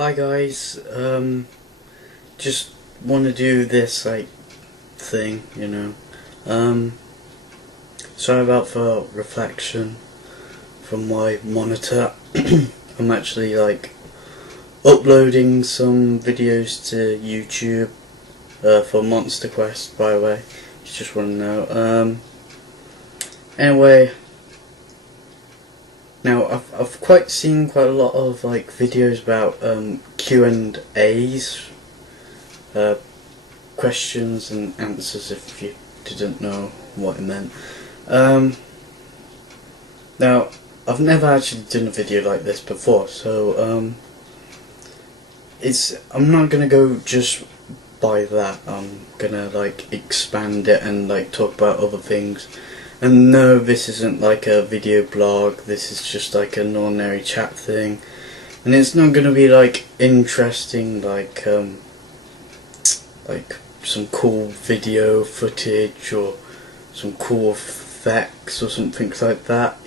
Hi guys, just want to do this thing, sorry about the reflection from my monitor. I'm actually uploading some videos to YouTube for Monster Quest, by the way. You just want to know. Anyway, now I've seen quite a lot of videos about Q&As, questions and answers, if you didn't know what it meant. Now I've never actually done a video like this before, so I'm not gonna go just by that. I'm gonna expand it and talk about other things. And no, this isn't a video blog, this is just an ordinary chat thing. And it's not gonna be interesting some cool video footage or some cool effects or something like that,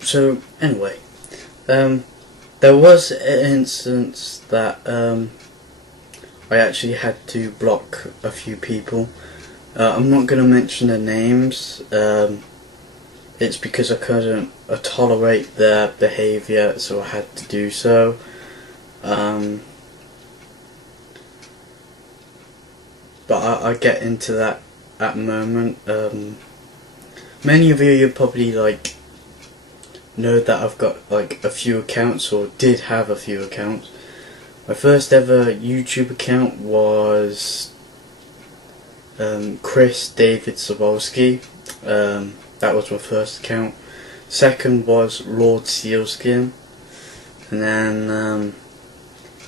So anyway, there was an instance that I actually had to block a few people. I'm not going to mention their names. It's because I couldn't tolerate their behaviour, so I had to do so. But I get into that at the moment. Many of you probably know that I've got a few accounts, or did have a few accounts. My first ever YouTube account was Chris David Sobolski. That was my first account. Second was Lord Sealskin, and then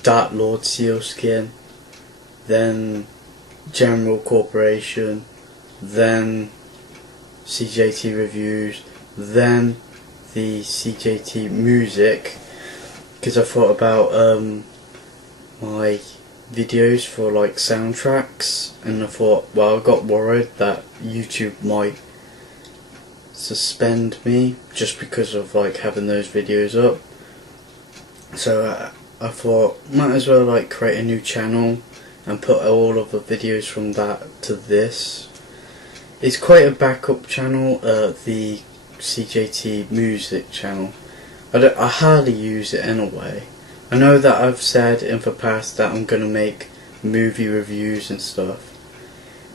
Dark Lord Sealskin, then General Corporation, then CJT Reviews, then the CJT Music, because I thought about my videos for soundtracks, and I thought, well, I got worried that YouTube might suspend me just because of having those videos up. So I thought, might as well create a new channel and put all of the videos from that to this. It's quite a backup channel, the CJT Music channel. I hardly use it anyway. I know that I've said in the past that I'm gonna make movie reviews and stuff,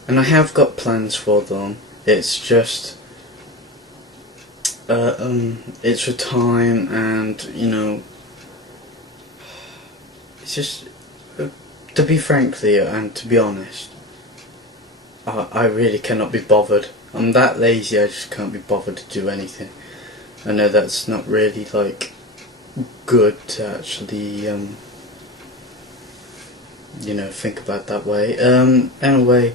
and I have got plans for them. It's just it's for time, and it's just to be frankly and to be honest, I really cannot be bothered. I'm that lazy, I just can't be bothered to do anything. I know that's not really good to actually think about that way. Anyway,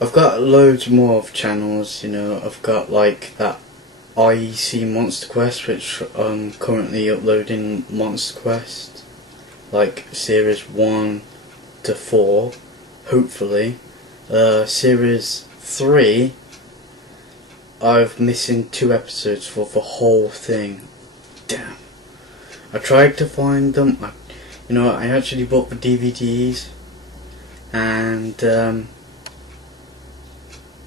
I've got loads more of channels. I've got that IEC Monster Quest, which I'm currently uploading Monster Quest, series 1 to 4, hopefully. Series 3, I've missing 2 episodes for the whole thing. Damn. I tried to find them. I actually bought the DVDs, and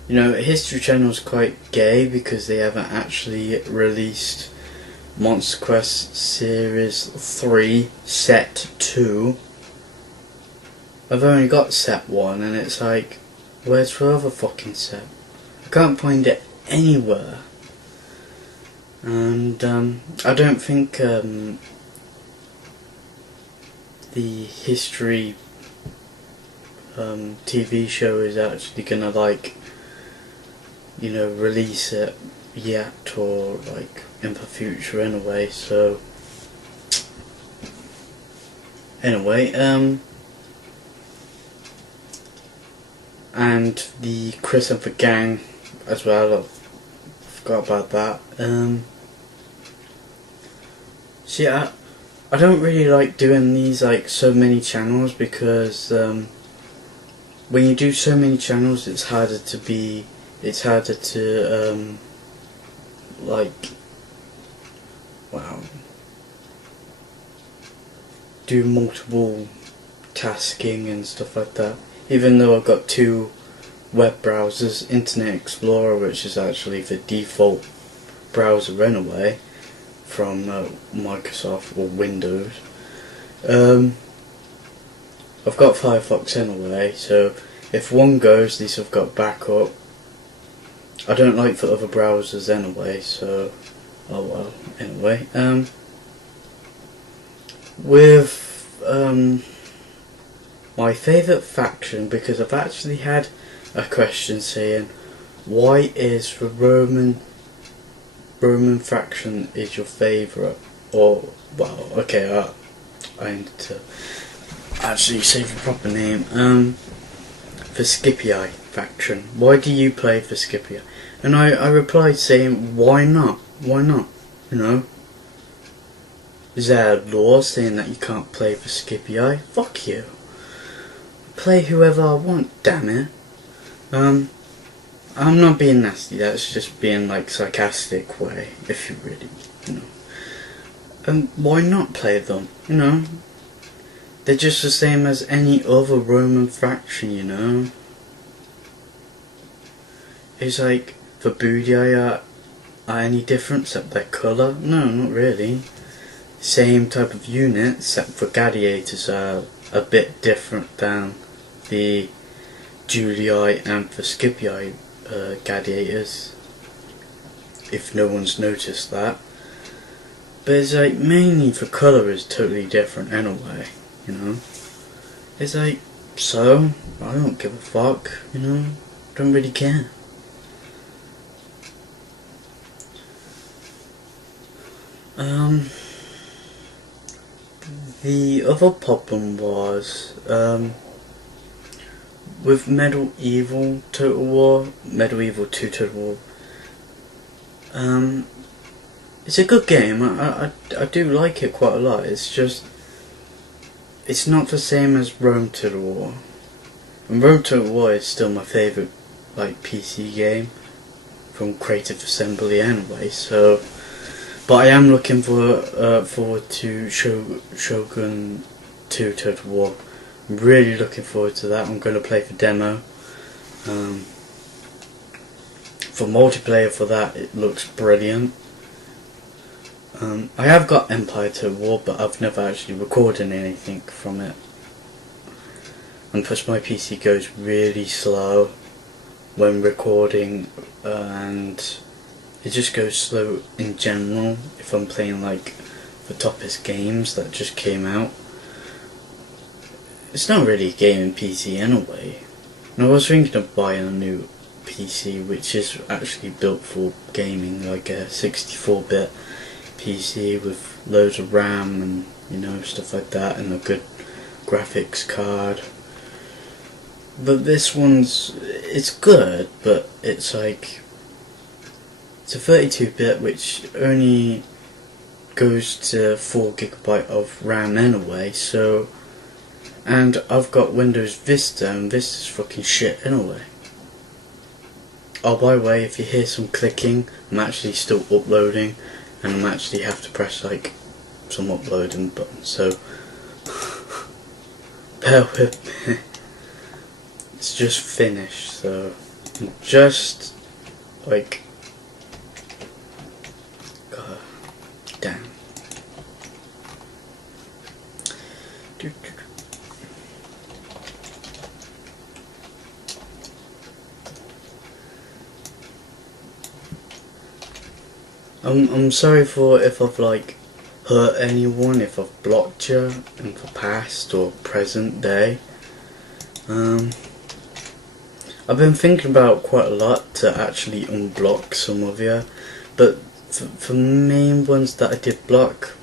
History Channel is quite gay because they haven't actually released Monster Quest Series 3 Set 2. I've only got Set 1, and it's where's the other fucking set? I can't find it anywhere. And I don't think the history TV show is actually gonna release it yet, or in the future anyway. So anyway, and the Chris and the Gang as well, I forgot about that. See, I don't really like doing these so many channels, because when you do so many channels, it's harder to like, wow, do multiple tasking and stuff like that. Even though I've got two web browsers, Internet Explorer, which is actually the default browser anyway from Microsoft or Windows. I've got Firefox anyway, so if one goes, at least I've got backup. I don't like the other browsers anyway, so oh well. Anyway, with my favourite faction, because I've actually had a question saying, why is the Roman faction is your favourite? Or, well, okay, I need to actually say the proper name. The Scipii faction. Why do you play for Scipii? And I replied saying, why not? Why not? You know? Is there a law saying that you can't play for Scipii? Fuck you. Play whoever I want, damn it. I'm not being nasty, that's just being like sarcastic way, if you really, you know. Why not play them, you know? They're just the same as any other Roman faction, you know. It's like, the Budii are any different except their colour? No, not really. Same type of unit, except for gladiators are a bit different than the Julii and the Scipii gladiators, if no one's noticed that. But it's like, mainly the colour is totally different anyway, you know. It's like, so, I don't give a fuck, you know, don't really care. The other problem was, with Medieval Total War, Medieval 2 Total War, it's a good game. I do like it quite a lot. It's just, it's not the same as Rome Total War. And Rome Total War is still my favourite, like, PC game from Creative Assembly anyway. So, but I am looking forward to Shogun 2 Total War. I'm really looking forward to that. I'm going to play the demo. For multiplayer for that, it looks brilliant. I have got Empire Total War, but I've never actually recorded anything from it. And plus my PC goes really slow when recording, and it just goes slow in general if I'm playing like the toppest games that just came out. It's not really a gaming PC anyway. And I was thinking of buying a new PC which is actually built for gaming, like a 64-bit PC with loads of RAM and, you know, stuff like that, and a good graphics card. But this one's, it's good, but it's like, it's a 32-bit which only goes to 4GB of RAM anyway, so, and I've got Windows Vista, and Vista's fucking shit anyway. Oh, by the way, if you hear some clicking, I'm actually still uploading, and I'm actually have to press like some uploading buttons, so bear with me. It's just finished, so I'm just like, God damn. I'm sorry for if I've like hurt anyone, if I've blocked you in the past or present day. I've been thinking about quite a lot to actually unblock some of you, but the main ones that I did block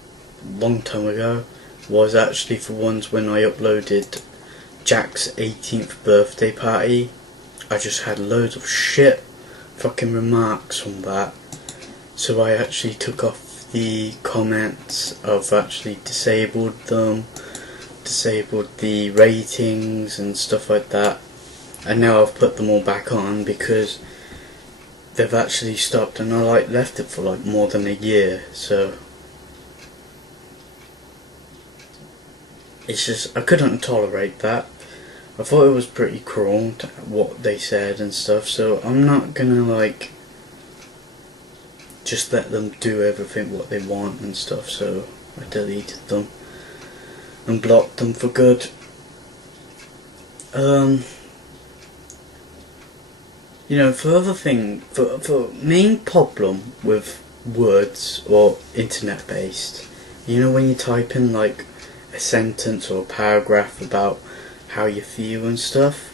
a long time ago was actually the ones when I uploaded Jack's 18th birthday party. I just had loads of shit fucking remarks on that, so I actually took off the comments. I've actually disabled them, disabled the ratings and stuff like that, and now I've put them all back on because they've actually stopped, and I like left it for like more than a year, so it's just, I couldn't tolerate that. I thought it was pretty cruel what they said and stuff, so I'm not gonna like just let them do everything what they want and stuff, so I deleted them and blocked them for good. You know, for other thing, for main problem with words or internet based, you know, when you type in like a sentence or a paragraph about how you feel and stuff,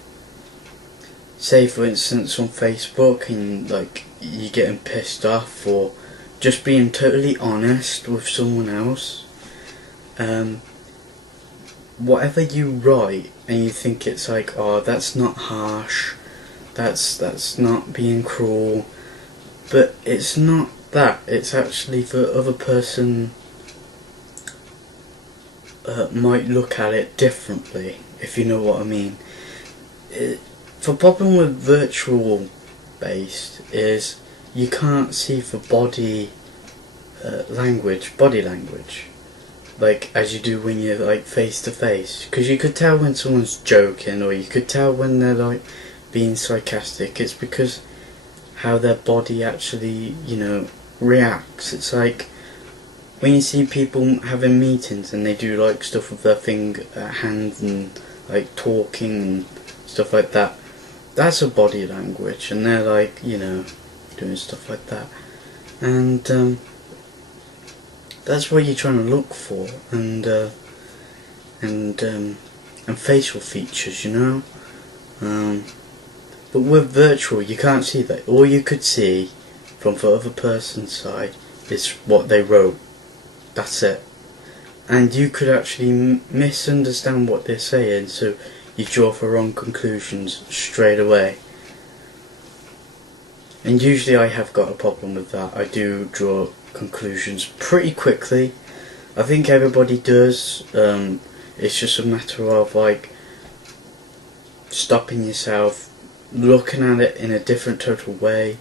say for instance on Facebook, and like you're getting pissed off or just being totally honest with someone else, whatever you write and you think it's like, oh, that's not harsh, that's not being cruel, but it's not that. It's actually the other person might look at it differently, if you know what I mean. The problem with virtual based is you can't see the body language, like as you do when you're like face to face, because you could tell when someone's joking, or you could tell when they're like being sarcastic. It's because how their body actually, you know, reacts. It's like when you see people having meetings and they do like stuff with their hands and like talking and stuff like that. That's a body language, and they're like, you know, doing stuff like that, and that's what you're trying to look for, and facial features, you know. But with virtual, you can't see that. All you could see from the other person's side is what they wrote. That's it. And you could actually misunderstand what they're saying, so you draw the wrong conclusions straight away. And usually I have got a problem with that. I do draw conclusions pretty quickly. I think everybody does. It's just a matter of like stopping yourself, looking at it in a different total way,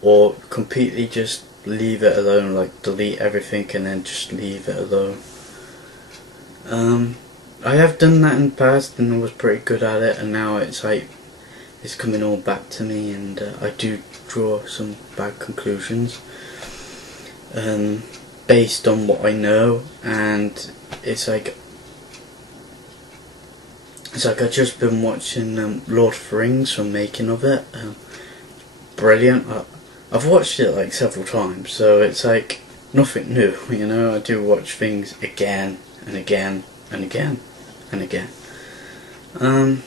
or completely just leave it alone, like delete everything and then just leave it alone. I have done that in the past and I was pretty good at it, and now it's like it's coming all back to me, and I do draw some bad conclusions based on what I know, and it's like I've just been watching Lord of the Rings, from making of it. Brilliant. I've watched it like several times, so it's like nothing new, you know. I do watch things again and again and again and again. You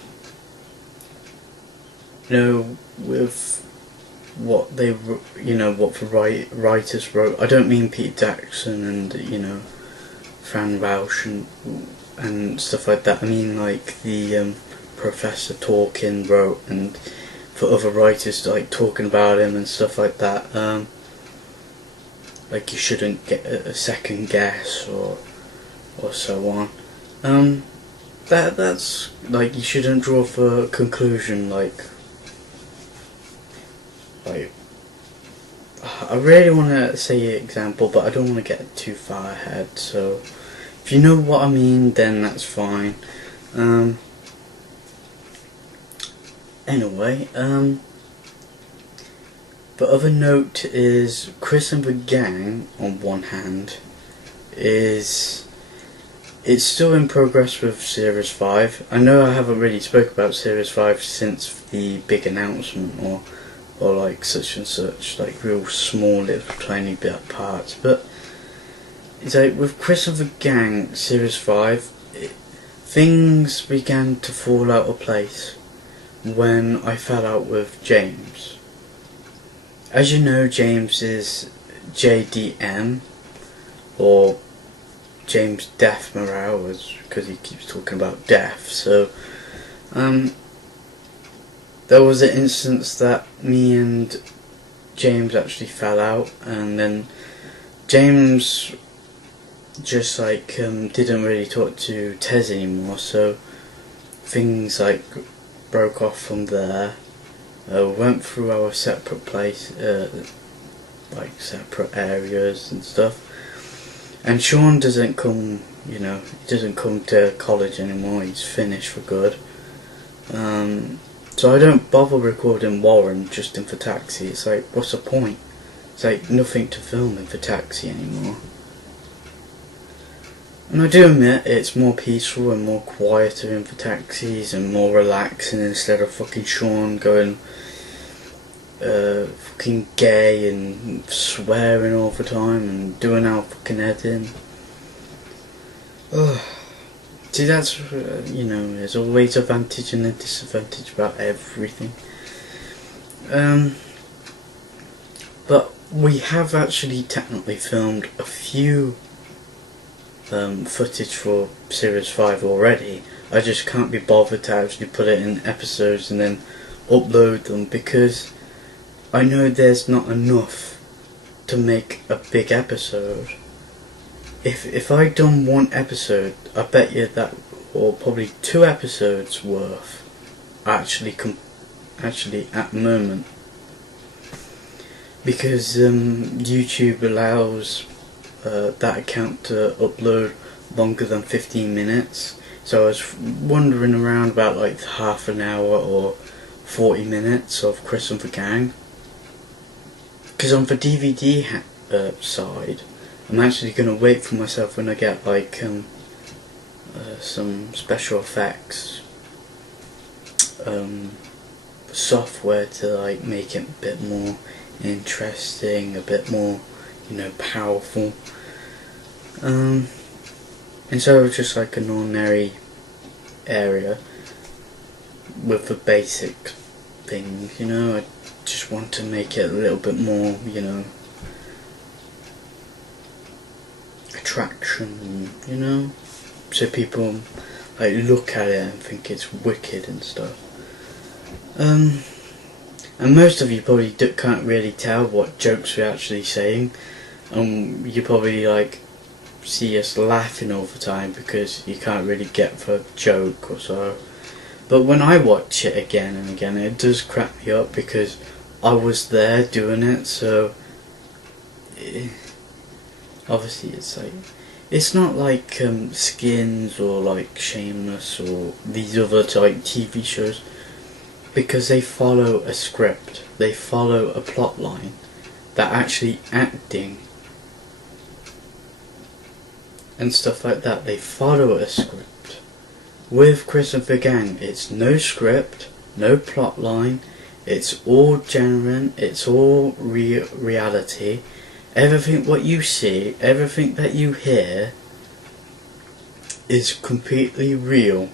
know, with what they, you know, what the writers wrote. I don't mean Peter Jackson and, you know, Fran Welsh and stuff like that. I mean like the Professor Tolkien wrote, and for other writers like talking about him and stuff like that. Like you shouldn't get a second guess or so on. That's like you shouldn't draw for a conclusion. Like I really want to say an example, but I don't want to get too far ahead. So if you know what I mean, then that's fine. Anyway, the other note is Chris and the gang, on one hand, it's still in progress with Series 5. I know I haven't really spoke about Series 5 since the big announcement, or like such and such, like real small little tiny bit parts, but it's like with Chris and the gang Series 5, things began to fall out of place when I fell out with James. As you know, James is JDM, or James Death Morale, because he keeps talking about death. So there was an instance that me and James actually fell out, and then James just like didn't really talk to Tez anymore, so things like broke off from there. We went through our separate like separate areas and stuff. And Sean doesn't come, you know, he doesn't come to college anymore. He's finished for good. So I don't bother recording Warren just in for Taxi. It's like, what's the point? It's like nothing to film in for Taxi anymore. And I do admit it's more peaceful and more quieter in for Taxis and more relaxing instead of fucking Sean going fucking gay and swearing all the time and doing our fucking editing. Ugh. See, that's, you know, there's always advantage and a disadvantage about everything. But we have actually technically filmed a few footage for Series 5 already. I just can't be bothered to actually put it in episodes and then upload them because I know there's not enough to make a big episode. If I'd done one episode, I bet you that, or probably 2 episodes worth, actually at the moment, because YouTube allows that account to upload longer than 15 minutes. So I was wandering around about like half an hour or 40 minutes of Chris and the Gang. Because on the DVD side, I'm actually going to wait for myself when I get like some special effects software to like make it a bit more interesting, a bit more, you know, powerful. And so just like an ordinary area with the basic things, you know, I just want to make it a little bit more, you know, attraction, you know, so people like look at it and think it's wicked and stuff. And most of you probably can't really tell what jokes we're actually saying. You probably like see us laughing all the time because you can't really get the joke or so. But when I watch it again and again, it does crack me up because I was there doing it. So obviously it's like, it's not like Skins or like Shameless or these other type TV shows, because they follow a script, they follow a plot line. They're actually acting and stuff like that, they follow a script. With Chris and the Gang, it's no script, no plot line, it's all genuine, it's all reality. Everything what you see, everything that you hear is completely real.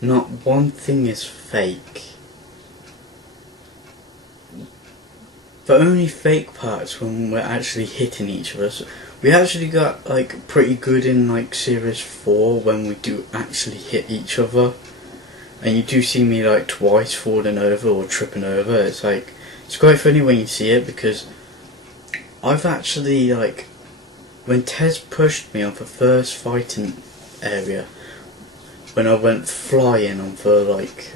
Not one thing is fake. The only fake parts when we're actually hitting each other. So we actually got like pretty good in like Series 4 when we do actually hit each other. And you do see me like twice falling over or tripping over. It's like, it's quite funny when you see it because I've actually, like, when Tez pushed me on the first fighting area, when I went flying on the like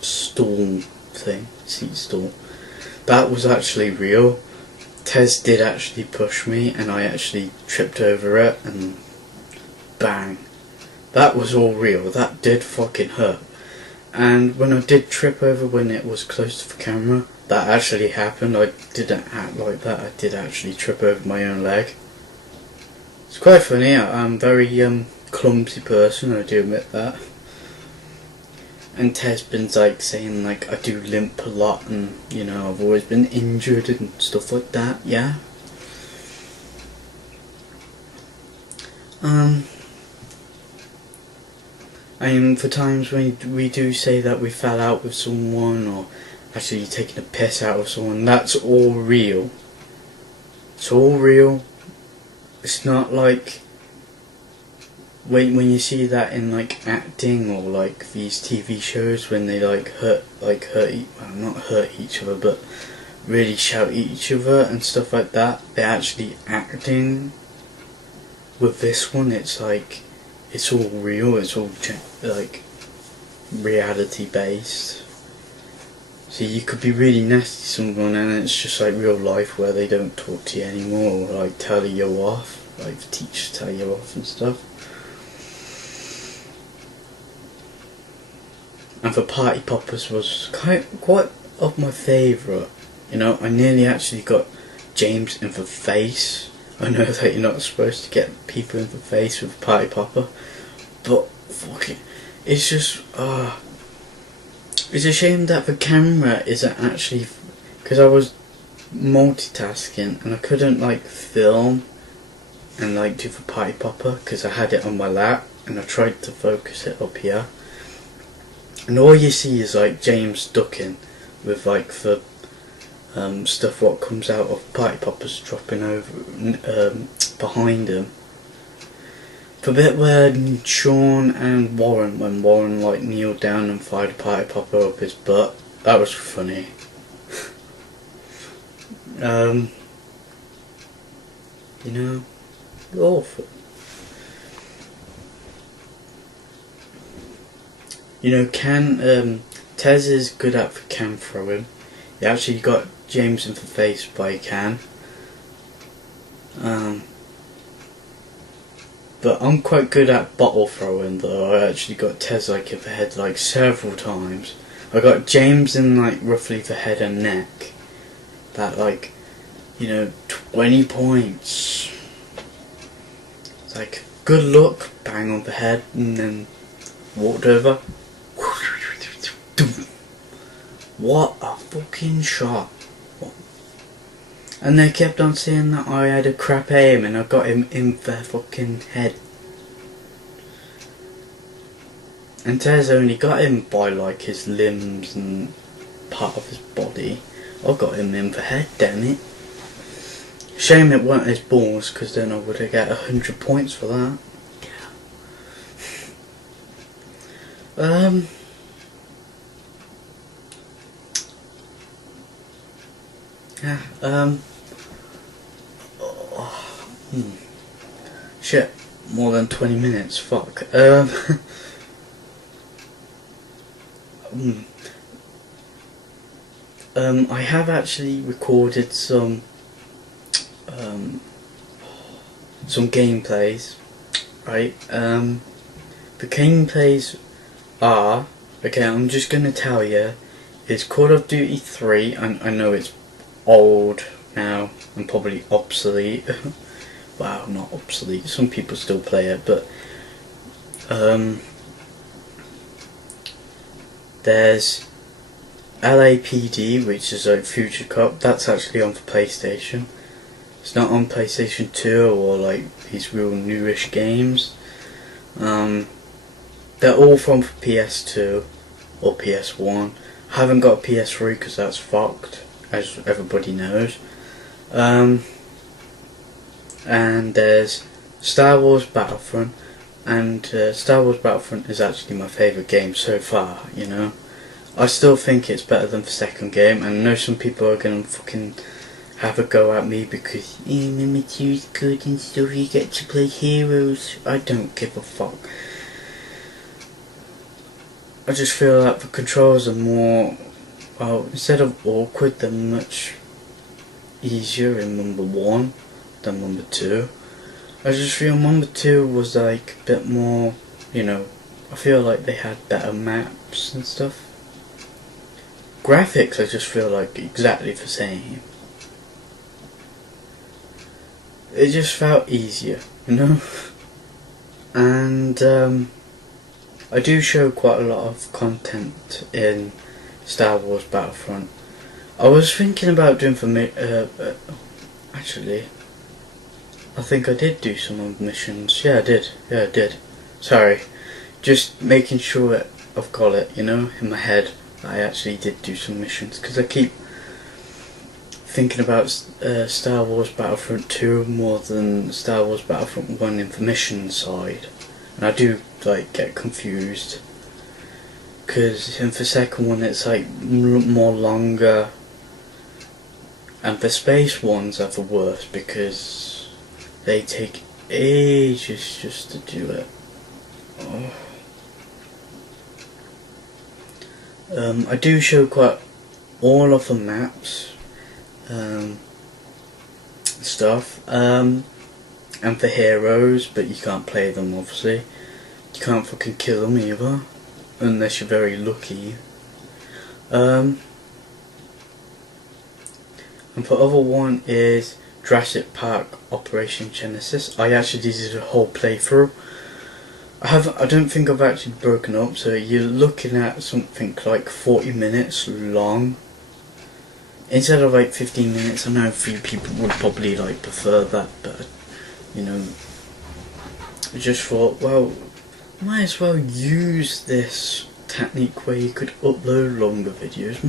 stall thing, seat stall, that was actually real. Tez did actually push me and I actually tripped over it and bang. That was all real. That did fucking hurt. And when I did trip over when it was close to the camera, that actually happened. I didn't act like that. I did actually trip over my own leg. It's quite funny. I'm a very clumsy person, I do admit that. And Tez been like saying like I do limp a lot and, you know, I've always been injured and stuff like that, yeah. And for times when we do say that we fell out with someone or actually taking a piss out of someone, that's all real. It's all real. It's not like when you see that in like acting or like these TV shows when they like not hurt each other but really shout at each other and stuff like that. They're actually acting. With this one, it's like it's all real. It's all like reality based. So you could be really nasty to someone and it's just like real life where they don't talk to you anymore, or like tell you off, like the teachers tell you off and stuff. And for Party Poppers was quite of my favourite. You know, I nearly actually got James in the face. I know that you're not supposed to get people in the face with Party Popper, but fuck it, it's just it's a shame that the camera isn't actually, because I was multitasking and I couldn't like film and like do the Party Popper because I had it on my lap and I tried to focus it up here, and all you see is like James ducking with like the stuff what comes out of Party Poppers dropping over behind him. The bit where Sean and Warren, when Warren like kneeled down and fired a Party Popper up his butt, that was funny. You know, awful. You know, Tez is good at the can throwing. He actually got James in the face by a can. But I'm quite good at bottle throwing though. I actually got Tez like in the head like several times. I got James in like roughly the head and neck. That like, you know, 20 points. It's like, good luck, bang on the head, and then walked over. What a fucking shot. And they kept on saying that I had a crap aim and I got him in the fucking head. And Tez only got him by like his limbs and part of his body. I got him in the head, damn it. Shame it weren't his balls, because then I would have got 100 points for that. Shit, more than 20 minutes, fuck. I have actually recorded some gameplays, right? The gameplays are, okay, I'm just gonna tell you, it's Call of Duty 3, and I know it's old now and probably obsolete. Well, not obsolete, some people still play it, but there's LAPD, which is like Future Cop. That's actually on for PlayStation. It's not on PlayStation 2 or like these real newish games. They're all from PS2 or PS1. I haven't got a PS3 because that's fucked, as everybody knows. And there's Star Wars Battlefront, and Star Wars Battlefront is actually my favourite game so far, you know. I still think it's better than the second game, and I know some people are gonna fucking have a go at me because number 2 is good and stuff, you get to play heroes. I don't give a fuck. I just feel like the controls are more, well, instead of awkward, they're much easier in number 1 than number 2. I just feel number 2 was like a bit more, you know, I feel like they had better maps and stuff. Graphics I just feel like exactly the same. It just felt easier, you know. And I do show quite a lot of content in Star Wars Battlefront. I was thinking about doing for actually I think I did do some of the missions. Yeah, I did. Sorry, just making sure that I've got it, you know, in my head. I actually did do some missions, because I keep thinking about Star Wars Battlefront 2 more than Star Wars Battlefront 1 in the mission side, and I do like get confused, because in the second one it's like more longer, and the space ones are the worst because they take ages just to do it. I do show quite all of the maps, stuff, and the heroes, but you can't play them obviously. You can't fucking kill them either, unless you're very lucky. And the other one is Jurassic Park Operation Genesis. I actually did a whole playthrough. I don't think I've actually broken up, so you're looking at something like 40 minutes long instead of like 15 minutes. I know a few people would probably like prefer that, but you know, I just thought, well, might as well use this technique where you could upload longer videos.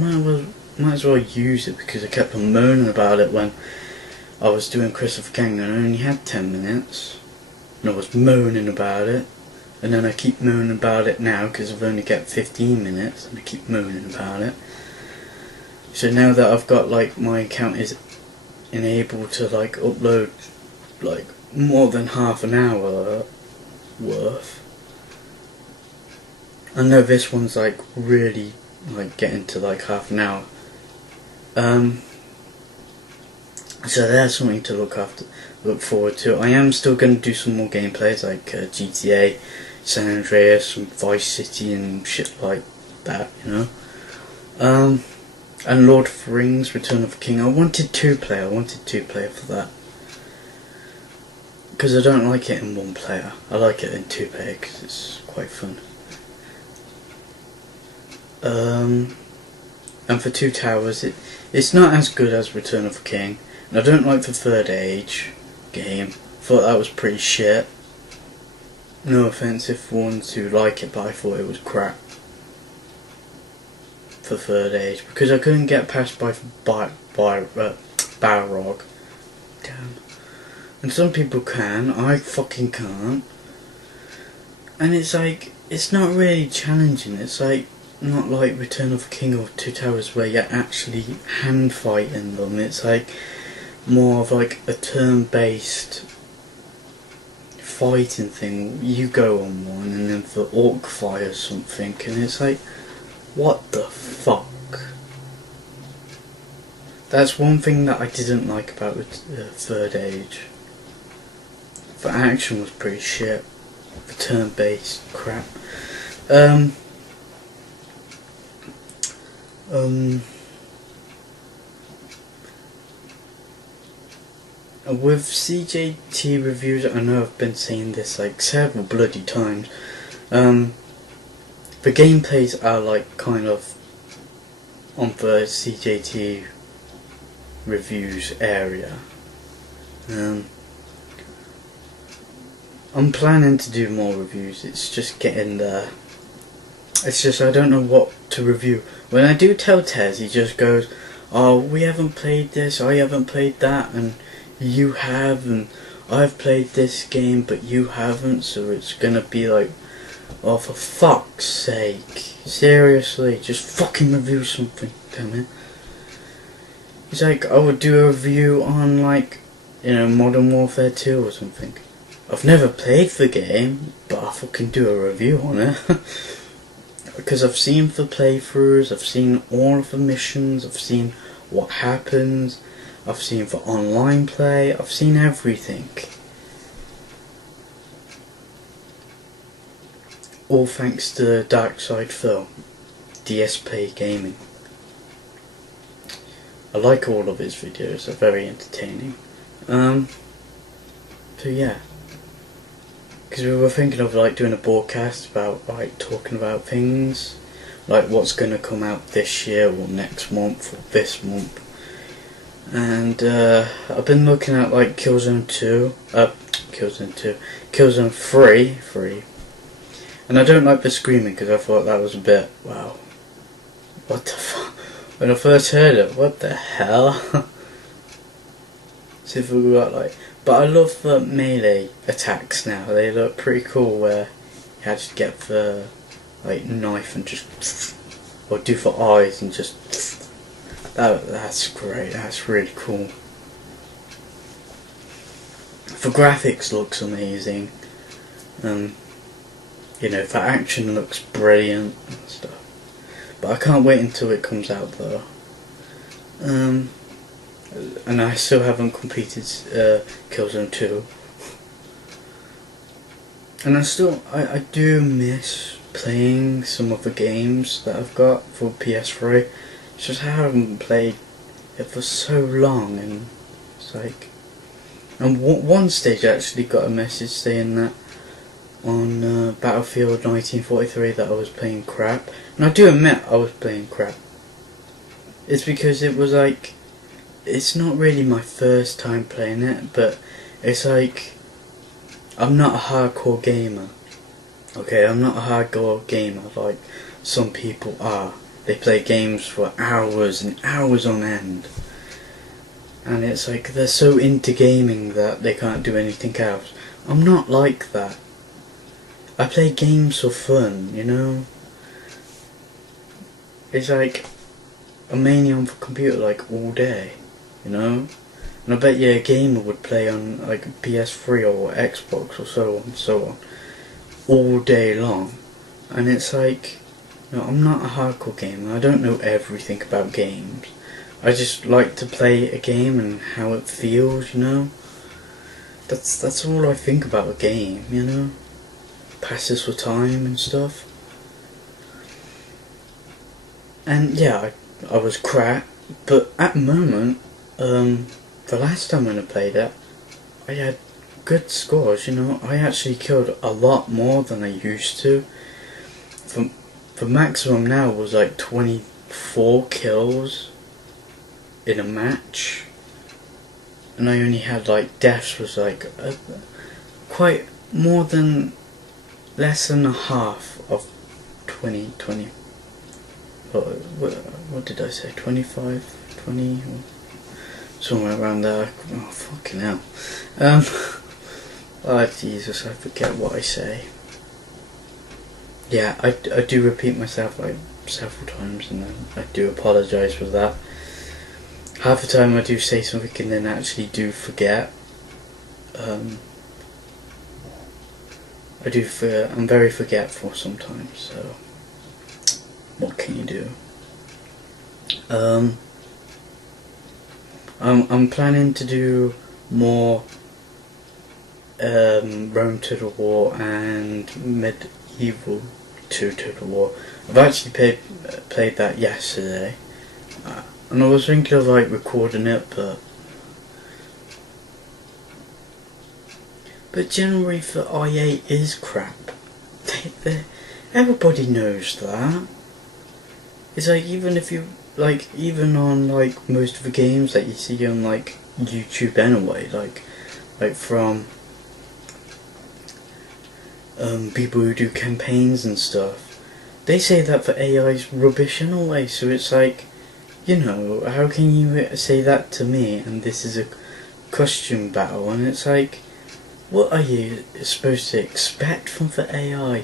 Might as well use it, because I kept on moaning about it when I was doing Christopher King and I only had 10 minutes and I was moaning about it. And then I keep moaning about it now because I've only got 15 minutes and I keep moaning about it. So now that I've got like my account is enabled to like upload like more than half an hour worth. I know this one's like really like getting to like half an hour. So there's something to look forward to. I am still going to do some more gameplays like GTA, San Andreas, and Vice City and shit like that, you know. And Lord of the Rings, Return of the King. I wanted two player for that, because I don't like it in one player. I like it in two player because it's quite fun. And for Two Towers, it's not as good as Return of the King. And I don't like the Third Age game. Thought that was pretty shit. No offense if ones who like it, but I thought it was crap for Third Age, because I couldn't get past Balrog. Damn. And some people can, I fucking can't. And it's like, it's not really challenging. It's like, not like Return of the King or Two Towers where you're actually hand fighting them. It's like more of like a turn-based fighting thing. You go on one and then the orc fires something, and it's like, what the fuck? That's one thing that I didn't like about Third Age. The action was pretty shit. The turn-based crap. With CJT reviews, I know I've been saying this like several bloody times, the gameplays are like kind of on the CJT reviews area. I'm planning to do more reviews, it's just getting there. It's just I don't know what to review. When I do tell Tez, he just goes, oh, we haven't played this, I haven't played that, and you have, and I've played this game but you haven't, so it's gonna be like, oh, for fuck's sake, seriously, just fucking review something, damn it. It's like, I would do a review on like, you know, Modern Warfare 2 or something. I've never played the game, but I'll fucking do a review on it. Because I've seen the playthroughs, I've seen all of the missions, I've seen what happens, I've seen the online play, I've seen everything. All thanks to Dark Side Phil, DSP Gaming. I like all of his videos, they're very entertaining. So yeah. Because we were thinking of like doing a broadcast about like talking about things, like what's going to come out this year or next month or this month. And I've been looking at like Killzone 3. And I don't like the screaming because I thought that was a bit, wow, what the fuck? When I first heard it, what the hell? So if we got like, but I love the melee attacks now. They look pretty cool where you have to get the like knife and just, or do for eyes and just, that's great, that's really cool. The graphics looks amazing. You know, the action looks brilliant and stuff. But I can't wait until it comes out though. And I still haven't completed Killzone 2. And I do miss playing some of the games that I've got for PS3. It's just I haven't played it for so long, and it's like, and one stage I actually got a message saying that on Battlefield 1943 that I was playing crap, and I do admit I was playing crap. It's because it was like, it's not really my first time playing it, but it's like, I'm not a hardcore gamer. Okay, I'm not a hardcore gamer like some people are. They play games for hours and hours on end. And it's like they're so into gaming that they can't do anything else. I'm not like that. I play games for fun, you know? It's like, I'm mainly on the computer like all day, you know? And I bet you a gamer would play on like PS3 or Xbox or so on and so on, all day long. And it's like, no, I'm not a hardcore gamer. I don't know everything about games. I just like to play a game and how it feels, you know? That's all I think about a game, you know? Passes for time and stuff. And yeah, I was crap, but at the moment, the last time when I played it, I had good scores, you know. I actually killed a lot more than I used to. The maximum now was like 24 kills in a match, and I only had like deaths was like quite more than less than a half of 20. What did I say? 25, 20, somewhere around there. Oh fucking hell! Oh Jesus, I forget what I say. Yeah, I do repeat myself like several times, and I do apologise for that. Half the time I do say something and then actually do forget. I'm very forgetful sometimes, so what can you do? I'm planning to do more Rome Total War and Medieval 2 Total War. I've actually played that yesterday, and I was thinking of like recording it, but generally the IA is crap. Everybody knows that. It's like, even if you like, even on like most of the games that you see on like YouTube anyway, like from people who do campaigns and stuff, they say that the AI's rubbish anyway. So it's like, you know, how can you say that to me and this is a costume battle? And it's like, what are you supposed to expect from the AI?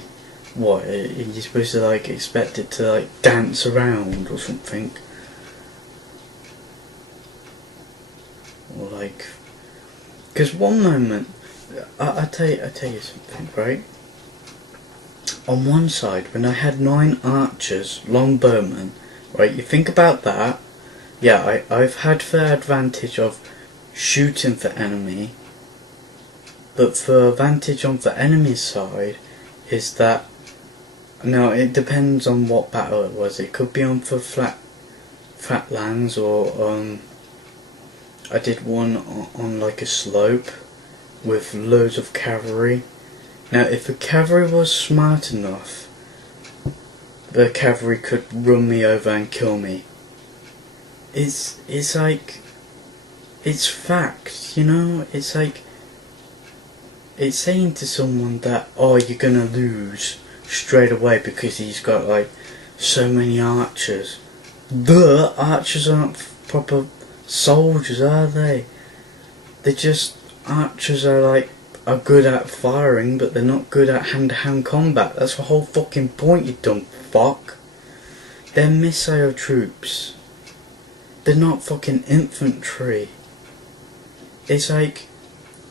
What, are you supposed to like expect it to like dance around or something? Or like, because one moment, I tell you something, right? On one side, when I had 9 archers, longbowmen, right, you think about that, yeah, I've had the advantage of shooting the enemy, but the advantage on the enemy's side is that, now it depends on what battle it was. It could be on the flat lands, or I did one on like a slope with loads of cavalry. Now if the cavalry was smart enough, the cavalry could run me over and kill me. It's like, it's fact, you know. It's like, it's saying to someone that, oh, you're gonna lose straight away because he's got like so many archers. The archers aren't proper soldiers, are they? They're just, archers are good at firing, but they're not good at hand-to-hand combat. That's the whole fucking point, you dumb fuck. They're missile troops. They're not fucking infantry. It's like,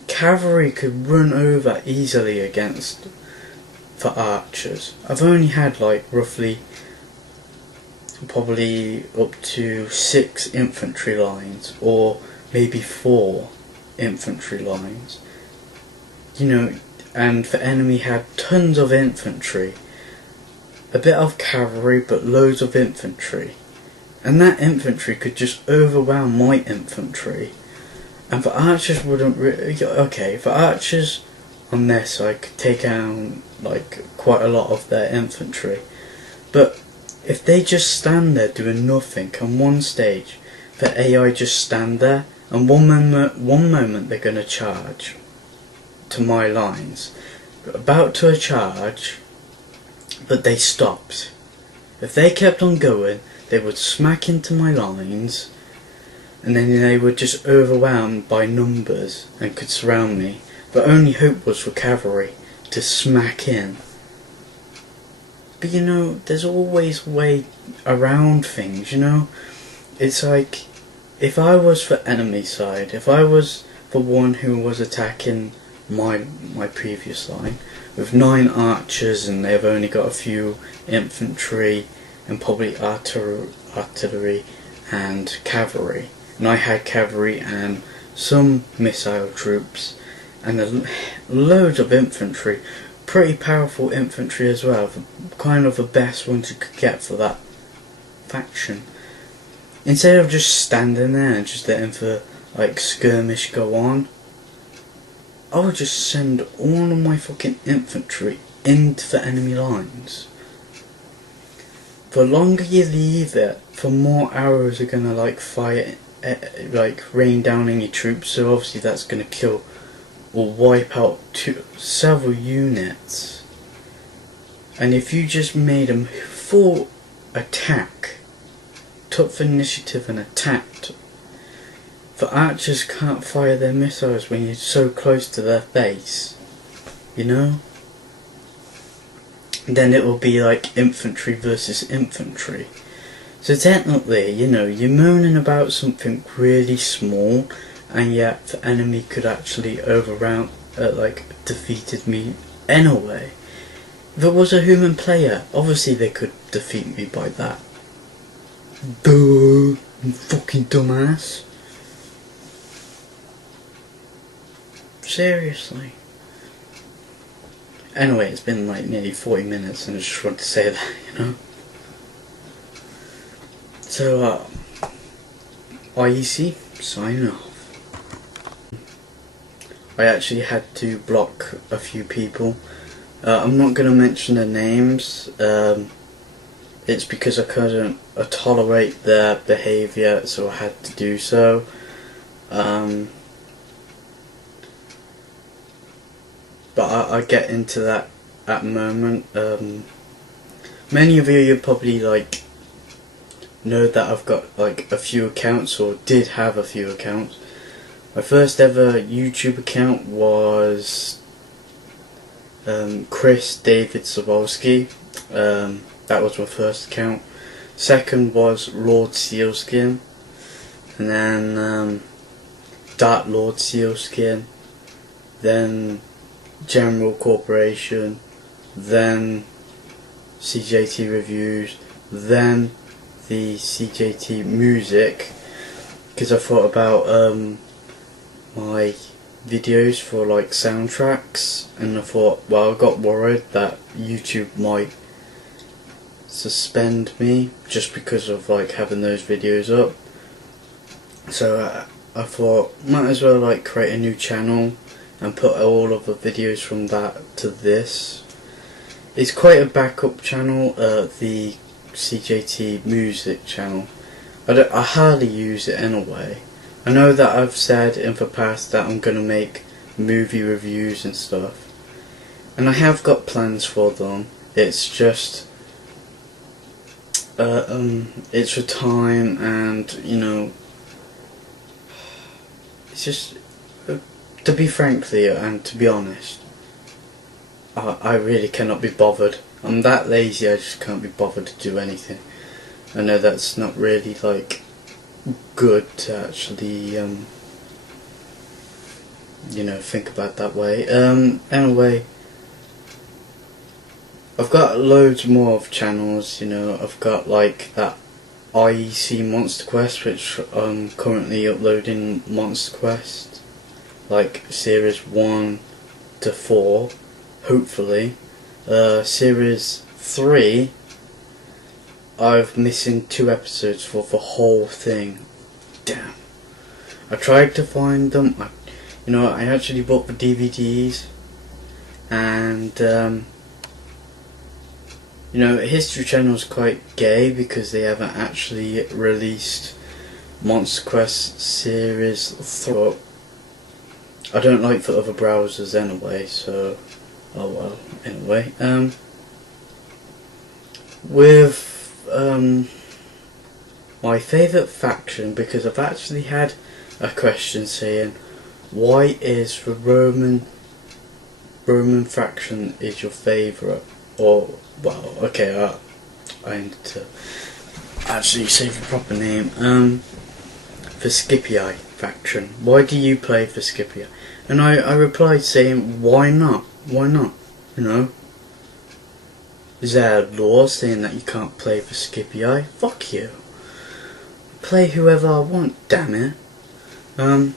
cavalry could run over easily against the archers. I've only had like roughly probably up to 6 infantry lines, or maybe 4 infantry lines. You know, and the enemy had tons of infantry, a bit of cavalry, but loads of infantry. And that infantry could just overwhelm my infantry. And the archers wouldn't really... Okay, the archers on their side could take down like quite a lot of their infantry. But if they just stand there doing nothing on one stage, the AI just stand there, and one moment they're going to charge to my lines. About to charge, but they stopped. If they kept on going, they would smack into my lines, and then they were just overwhelmed by numbers and could surround me. The only hope was for cavalry to smack in. But you know, there's always a way around things, you know? It's like, if I was the enemy side, if I was the one who was attacking my previous line, with 9 archers and they've only got a few infantry and probably artillery and cavalry, and I had cavalry and some missile troops and loads of infantry, pretty powerful infantry as well, kind of the best ones you could get for that faction. Instead of just standing there and just letting the like skirmish go on, I would just send all of my fucking infantry into the enemy lines. The longer you leave it, the more arrows are gonna like fire, like rain down on your troops. So obviously that's gonna kill or wipe out several units. And if you just made a full attack, took the initiative and attacked, the archers can't fire their missiles when you're so close to their base, you know? Then it will be like infantry versus infantry. So technically, you know, you're moaning about something really small, and yet the enemy could actually overround, like, defeated me anyway. If it was a human player, obviously they could defeat me by that. Duh, you fucking dumbass. Seriously. Anyway, it's been like nearly 40 minutes and I just wanted to say that, you know. So, IEC, signing off. I actually had to block a few people. I'm not going to mention their names. It's because I couldn't tolerate their behaviour, so I had to do so. But I get into that at the moment. Many of you probably like know that I've got like a few accounts, or did have a few accounts. My first ever YouTube account was Chris David Zawolski. That was my first account. Second was Lord Sealskin, and then Dark Lord Sealskin, then General Corporation, then CJT Reviews, then the CJT Music, because I thought about my videos for like soundtracks, and I thought, well, I got worried that YouTube might suspend me just because of like having those videos up. So I thought, might as well like create a new channel and put all of the videos from that to this. It's quite a backup channel, the CJT Music channel. I hardly use it anyway. I know that I've said in the past that I'm going to make movie reviews and stuff, and I have got plans for them. It's just it's for time, and you know, it's just to be frankly and to be honest, I really cannot be bothered. I'm that lazy, I just can't be bothered to do anything. I know that's not really like good to actually you know, think about that way. Anyway, I've got loads more of channels, you know. I've got like that IEC Monster Quest, which I'm currently uploading Monster Quest, like series 1 to 4, hopefully. Series 3, I've missing 2 episodes for the whole thing. Damn. I tried to find them. I actually bought the DVDs, and History Channel's quite gay because they haven't actually released Monster Quest Series 3. I don't like the other browsers anyway, so oh well. Anyway, with my favourite faction, because I've actually had a question saying, why is the Roman faction is your favourite? Or, well, okay, I need to actually say the proper name. The Scipii faction. Why do you play for Scipii? And I replied saying, why not? Why not? Is there a law saying that you can't play for Scipii? Fuck you. Play whoever I want, damn it. I'm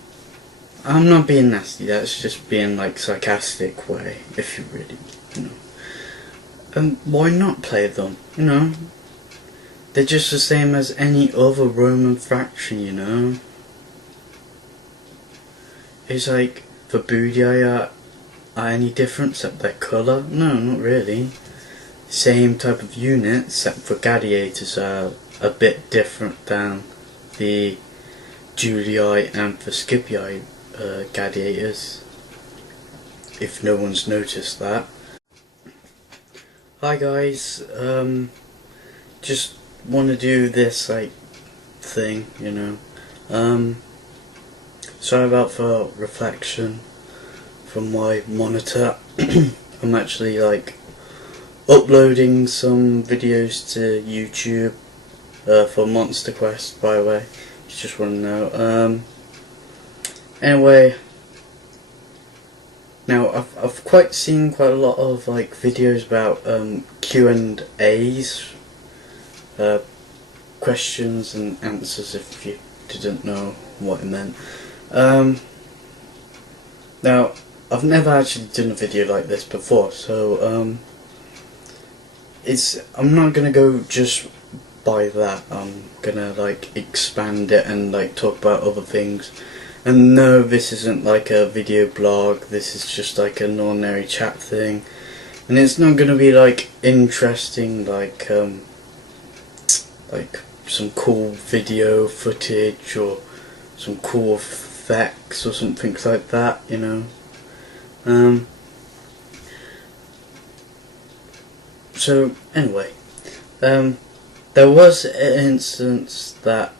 not being nasty, that's just being like sarcastic way, if you really, why not play them, They're just the same as any other Roman faction, It's like, the Budii are any different except their colour? No, not really. Same type of unit, except for gladiators are a bit different than the Julii and the Scipii gladiators, if no one's noticed that. Hi guys, just want to do this thing, sorry about the reflection from my monitor. I'm actually uploading some videos to YouTube for Monster Quest, by the way. You just want to know. Anyway, now I've seen quite a lot of videos about Q&As, questions and answers, if you didn't know what I meant. Now I've never actually done a video like this before, so I'm not gonna go just by that. I'm gonna expand it and talk about other things. And no, this isn't a video blog, this is just an ordinary chat thing, and it's not gonna be interesting some cool video footage or some cool effects or something like that, So anyway, there was an instance that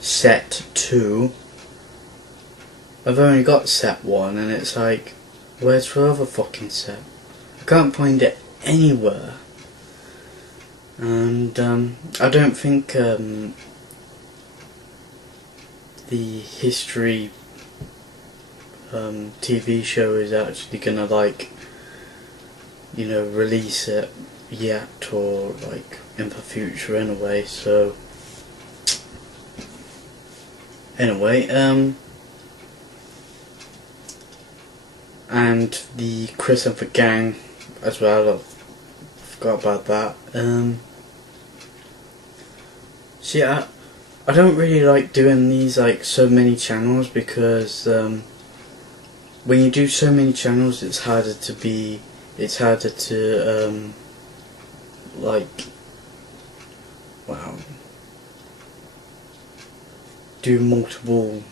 set 2. I've only got set 1, and it's where's the other fucking set? I can't find it anywhere. And I don't think the history TV show is actually gonna release it yet, or in the future anyway. So anyway, and the Chris and the gang as well, I forgot about that. See, I don't really like doing these so many channels, because when you do so many channels, it's harder to do multiple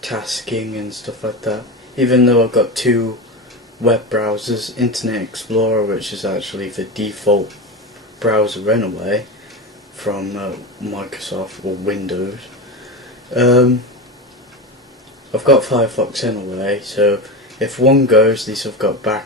tasking and stuff like that. Even though I've got 2 web browsers, Internet Explorer, which is actually the default browser anyway from Microsoft or Windows. I've got Firefox anyway, so if one goes, at least I've got backup.